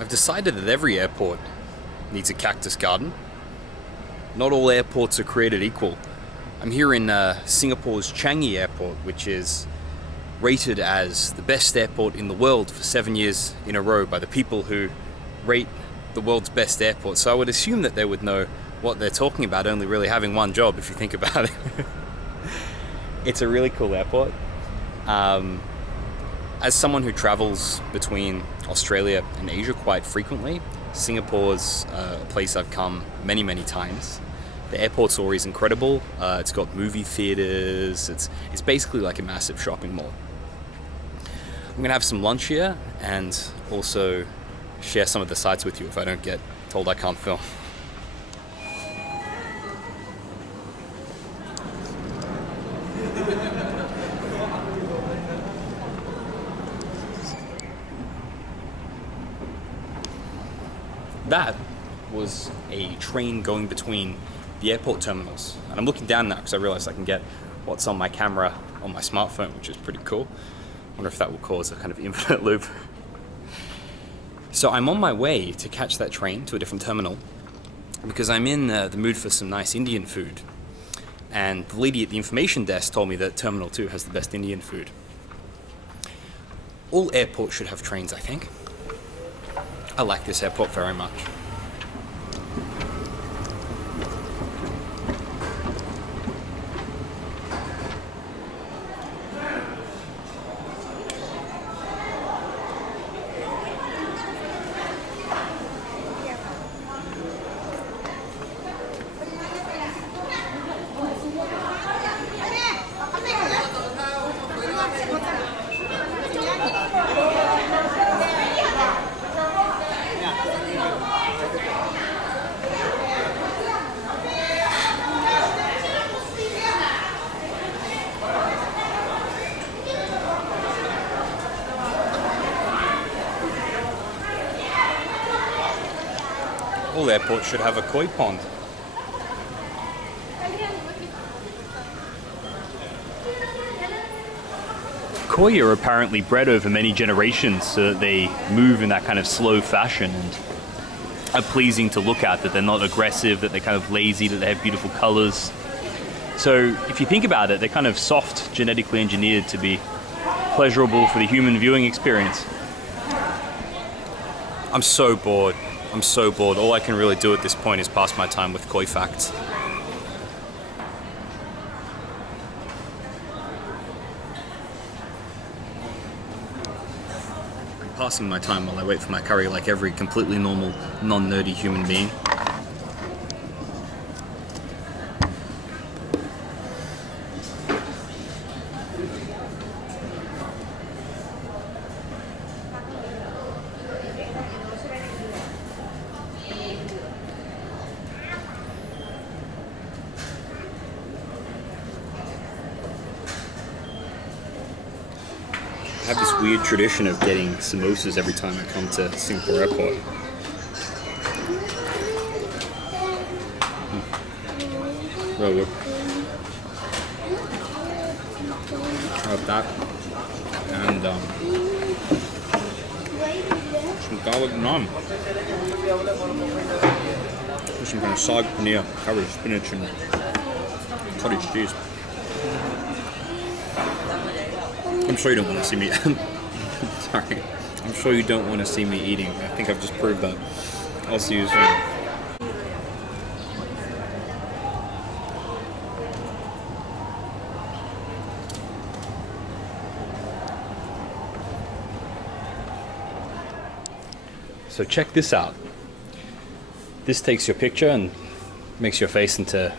I've decided that every airport needs a cactus garden. Not all airports are created equal. I'm here in Singapore's Changi Airport, which is rated as the best airport in the world for 7 years in a row by the people who rate the world's best airport. So I would assume that they would know what they're talking about, only really having one job if you think about it. It's a really cool airport. As someone who travels between Australia and Asia quite frequently, Singapore's a place I've come many, many times. The airport's always incredible. It's got movie theaters. It's basically like a massive shopping mall. I'm gonna have some lunch here and also share some of the sights with you if I don't get told I can't film. That was a train going between the airport terminals. And I'm looking down now because I realized I can get what's on my camera on my smartphone, which is pretty cool. I wonder if that will cause a kind of infinite loop. So I'm on my way to catch that train to a different terminal because I'm in the mood for some nice Indian food. And the lady at the information desk told me that Terminal 2 has the best Indian food. All airports should have trains, I think. I like this airport very much. All airports should have a koi pond. Koi are apparently bred over many generations so that they move in that kind of slow fashion and are pleasing to look at, that they're not aggressive, that they're kind of lazy, that they have beautiful colors. So if you think about it, they're kind of soft, genetically engineered to be pleasurable for the human viewing experience. I'm so bored. All I can really do at this point is pass my time with koi facts. I'm passing my time while I wait for my curry like every completely normal, non-nerdy human being. I have this weird tradition of getting samosas every time I come to Singapore Airport. Real good. Have that and some garlic naan. With some kind of saag paneer, curry, spinach and cottage cheese. I'm sure you don't want to see me. Sorry. I'm sure you don't want to see me eating. I think I've just proved that. I'll see you soon. So check this out. This takes your picture and makes your face into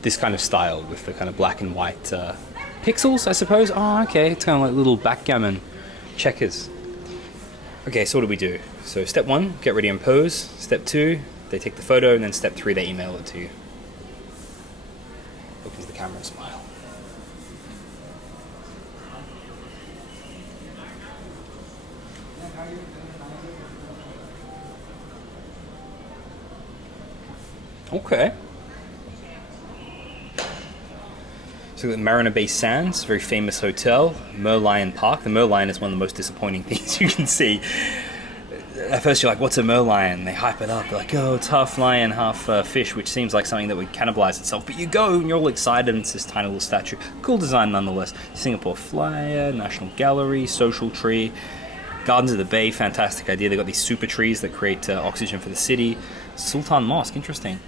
this kind of style with the kind of black and white pixels, I suppose. Oh, okay, it's kind of like little backgammon checkers. Okay, so what do we do? So step 1, get ready and pose. Step 2, they take the photo, and then step 3, they email it to you. Look into the camera and smile. Okay. So the Marina Bay Sands, very famous hotel, Merlion Park. The Merlion is one of the most disappointing things you can see. at first you're like, what's a merlion? They hype it up. They're like, oh, it's half lion, half fish, which seems like something that would cannibalize itself. But you go and you're all excited, and it's this tiny little statue. Cool design nonetheless. Singapore Flyer, National Gallery, Social Tree, Gardens of the Bay, fantastic idea. They've got these super trees that create oxygen for the city. Sultan Mosque, interesting.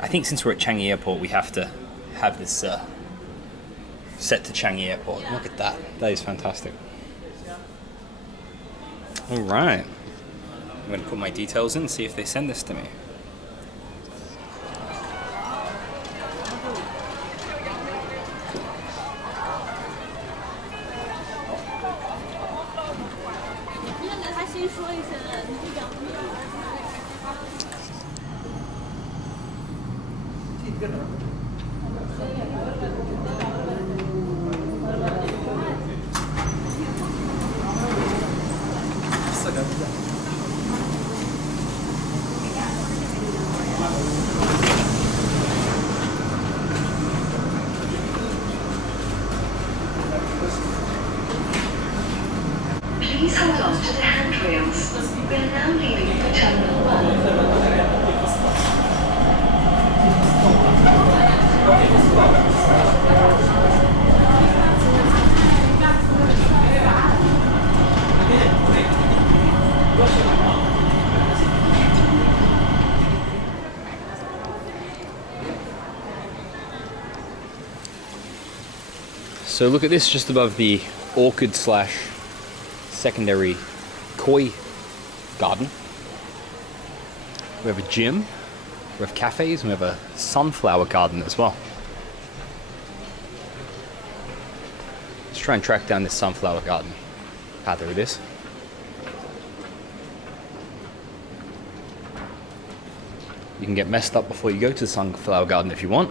I think since we're at Changi Airport, we have to have this set to Changi Airport. Look at that. That is fantastic. All right. I'm going to put my details in and see if they send this to me. Please hold on to the handrails. We are now leaving for Terminal 1. So look at this, just above the orchid slash secondary koi garden. We have a gym, we have cafes, and we have a sunflower garden as well. Let's try and track down this sunflower garden. Ah, there it is. You can get messed up before you go to the sunflower garden if you want.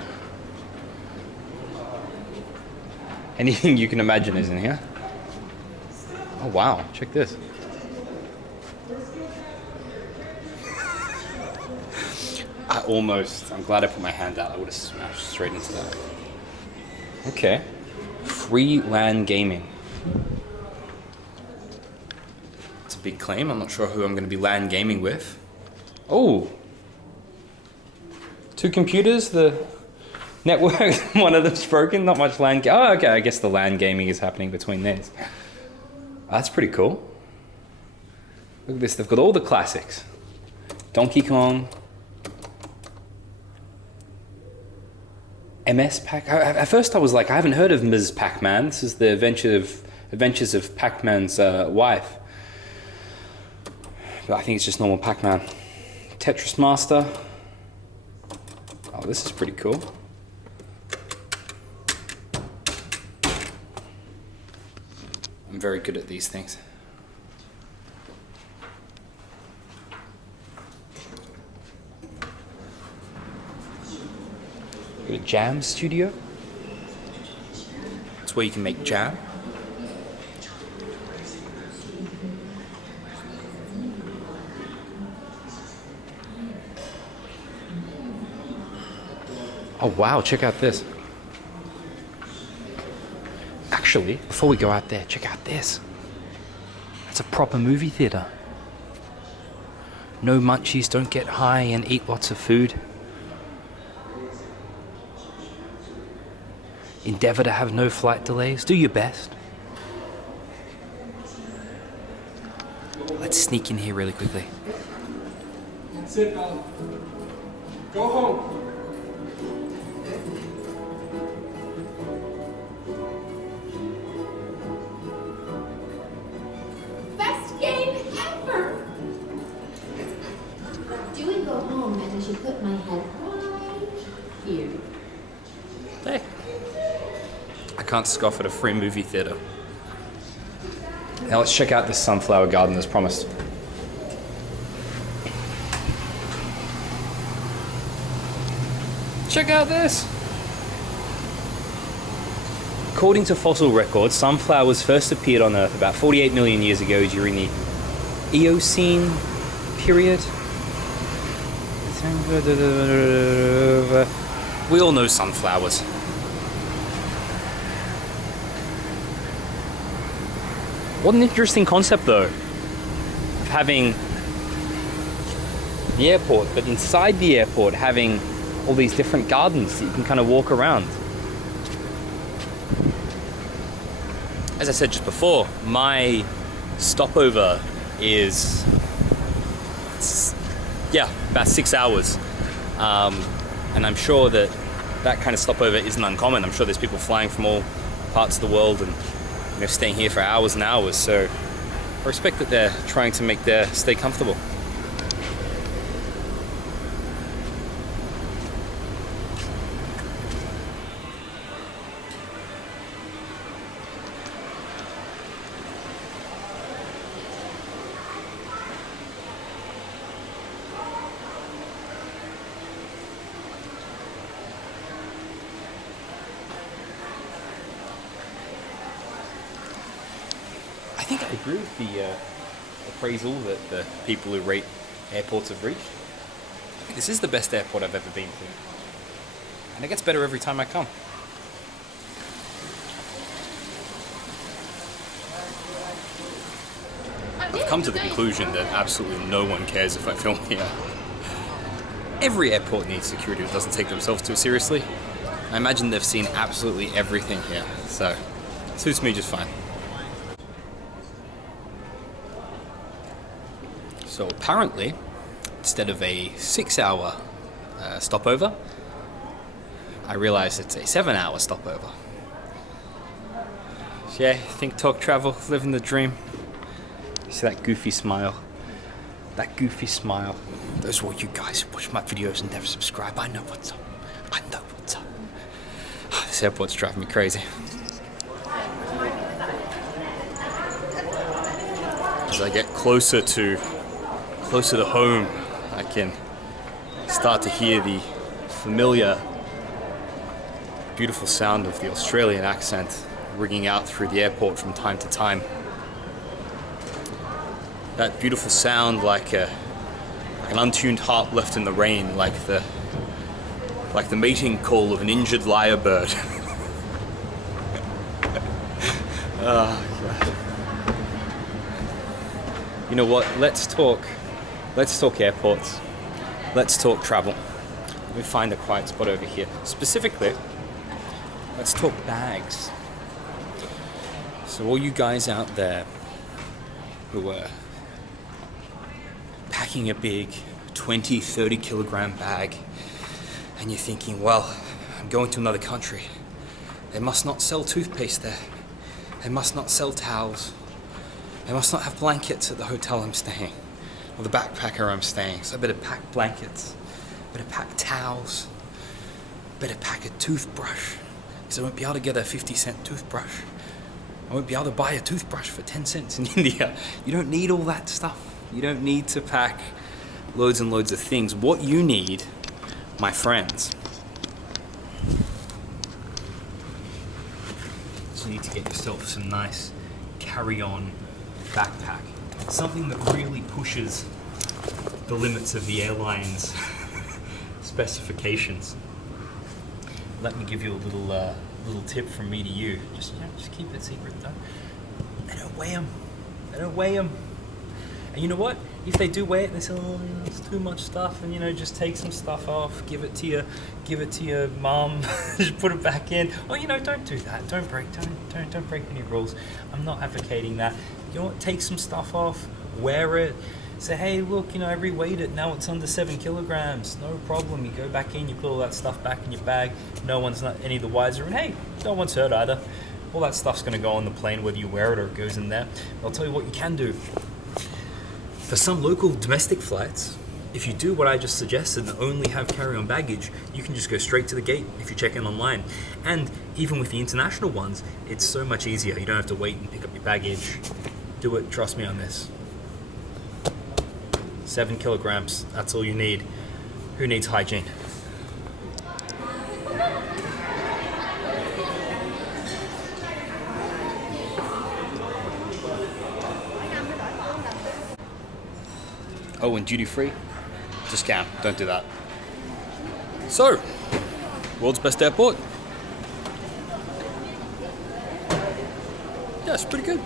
Anything you can imagine is in here. Oh wow, check this. I'm glad I put my hand out. I would have smashed straight into that. Okay. Free LAN gaming. It's a big claim. I'm not sure who I'm going to be LAN gaming with. Oh. 2 computers, the network, one of them's broken, not much LAN. Oh, okay, I guess the LAN gaming is happening between these. That's pretty cool. Look at this, they've got all the classics. Donkey Kong. MS Pac. At first I was like, I haven't heard of Ms. Pac-Man. This is the Adventures of Pac-Man's wife. But I think it's just normal Pac-Man. Tetris Master. Oh, this is pretty cool. I'm very good at these things. Got a jam studio. It's where you can make jam. Oh wow, check out this. Actually, before we go out there, check out this. That's a proper movie theater. No munchies, don't get high and eat lots of food. Endeavour to have no flight delays. Do your best. Let's sneak in here really quickly. Sit down. Go home. Best game ever! Do we go home and I should put my head right here? Hey. I can't scoff at a free movie theater. Now let's check out this sunflower garden as promised. Check out this! According to fossil records, sunflowers first appeared on Earth about 48 million years ago during the Eocene period. We all know sunflowers. What an interesting concept though, of having the airport, but inside the airport having all these different gardens that you can kind of walk around. As I said just before, my stopover is, about 6 hours. And I'm sure that kind of stopover isn't uncommon. I'm sure there's people flying from all parts of the world and staying here for hours and hours. So I respect that they're trying to make their stay comfortable. I think I agree with the appraisal that the people who rate airports have reached. I think this is the best airport I've ever been to. And it gets better every time I come. I've come to the conclusion that absolutely no one cares if I film here. Every airport needs security that doesn't take themselves too seriously. I imagine they've seen absolutely everything here, so it suits me just fine. So apparently, instead of a 6-hour stopover, I realized it's a 7-hour stopover. So yeah, think, talk, travel, living the dream. You see that goofy smile? That goofy smile. Those are all you guys who watch my videos and never subscribe. I know what's up. I know what's up. This airport's driving me crazy. As I get closer to home, I can start to hear the familiar, beautiful sound of the Australian accent ringing out through the airport from time to time. That beautiful sound like an untuned harp left in the rain, like the mating call of an injured lyrebird. Oh, God. You know what? Let's talk airports. Let's talk travel. Let me find a quiet spot over here. Specifically, let's talk bags. So all you guys out there who are packing a big 20, 30 kilogram bag and you're thinking, well, I'm going to another country. They must not sell toothpaste there. They must not sell towels. They must not have blankets at the hotel I'm staying or the backpacker I'm staying. So I better pack blankets, better pack towels, better pack a toothbrush because I won't be able to get a 50-cent toothbrush. I won't be able to buy a toothbrush for 10 cents in India. You don't need all that stuff. You don't need to pack loads and loads of things. What you need, my friends, is you need to get yourself some nice carry-on backpack. Something that really pushes the limits of the airline's specifications. Let me give you a little tip from me to you. Just keep it secret though. They don't weigh them. They don't weigh them. And you know what? If they do weigh it, they say, "Oh, it's too much stuff," and just take some stuff off, give it to your mom, just put it back in. Oh, don't do that. Don't break any rules. I'm not advocating that. You know what? Take some stuff off, wear it. Say, hey, look, I reweighed it. Now it's under 7 kilograms. No problem. You go back in, you put all that stuff back in your bag. No one's not any the wiser, and hey, no one's hurt either. All that stuff's going to go on the plane, whether you wear it or it goes in there. I'll tell you what you can do. For some local domestic flights, if you do what I just suggested and only have carry-on baggage, you can just go straight to the gate if you check in online. And even with the international ones, it's so much easier. You don't have to wait and pick up your baggage. Do it, trust me on this. 7 kilograms, that's all you need. Who needs hygiene? Oh, and duty free? Just scam, don't do that. So, world's best airport? Yeah, it's pretty good.